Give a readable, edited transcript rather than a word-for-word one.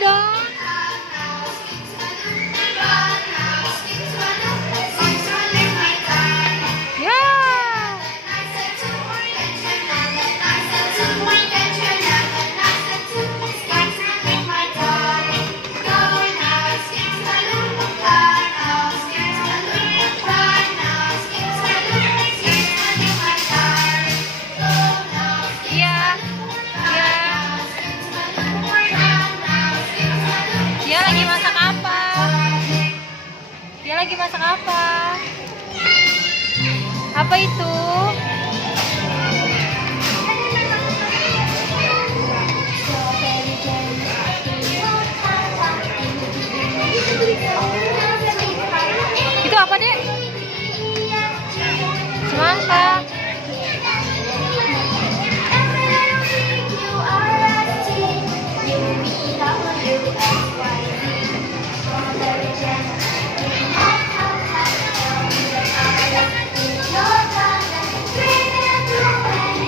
dong. Ya. Iya. Iya. Dia lagi masak apa? Dia lagi masak apa? Apa itu?